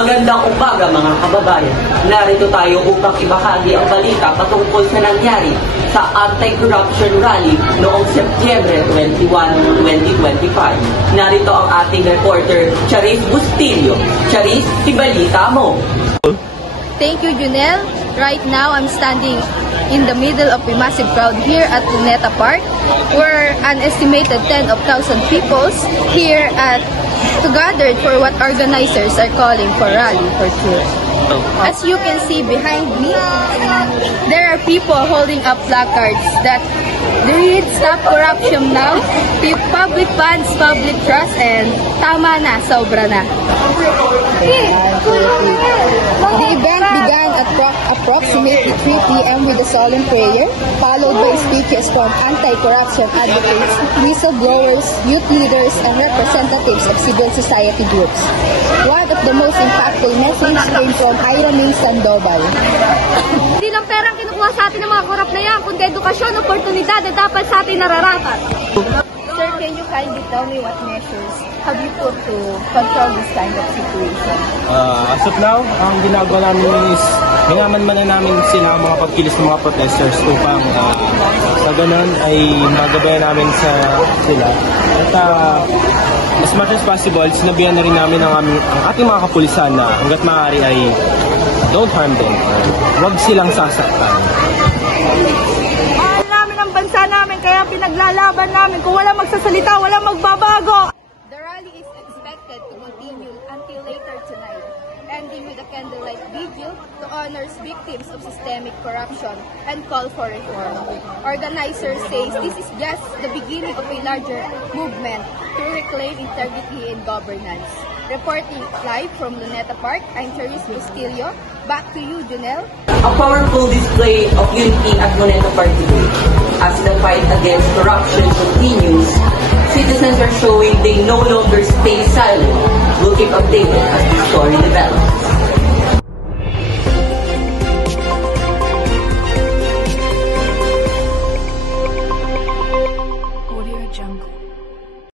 Magandang umaga mga kababayan. Narito tayo upang ibahagi ang balita patungkol sa nangyari sa Anti-Corruption Rally noong Setyembre 21, 2025. Narito ang ating reporter, Charis Bustillo. Charis, ibalita mo. Thank you, Junel. Right now, I'm standing in the middle of a massive crowd here at Luneta Park, where an estimated 10,000 people here gathered for what organizers are calling for Rally for Truth. As you can see behind me, there are people holding up placards that read "Stop Corruption Now," "Public Funds, Public Trust," and "Tama na, sobra na." The event began at approximately 3 p.m. with a solemn prayer, followed by speeches from anti-corruption advocates, whistleblowers, youth leaders, and representatives of civil society groups. One of the most impactful messages came from Ira May Sandoval. Hindi lang perang kinukuha sa atin ng mga korap na yan, kundi edukasyon, oportunidad na dapat sa atin nararapat. Sir, can you kindly tell me what measures have you put to control this kind of situation? As of now, ang ginagawa namin is mingaman-manan namin sila mga pagkilos ng mga protesters upang sa ganun ay magabayan namin sa sila. At as much as possible, sinabihan na rin namin ang ating mga kapulisan na hanggat maaari ay don't harm them. Huwag silang sasaktan. Mahal namin ang bansa namin, kaya pinaglalaban namin. Kung wala magsasalita, wala magbabago. The rally is expected to continue until later tonight, ending with a candlelight vigil to honor victims of systemic corruption and call for reform. Organizers say this is just the beginning of a larger movement to reclaim integrity in governance. Reporting live from Luneta Park, I'm Charis Bustillo. Back to you, Junel. A powerful display of unity at Luneta Park today. As the fight against corruption continues, citizens are showing they no longer stay silent. We'll keep updated as the story develops.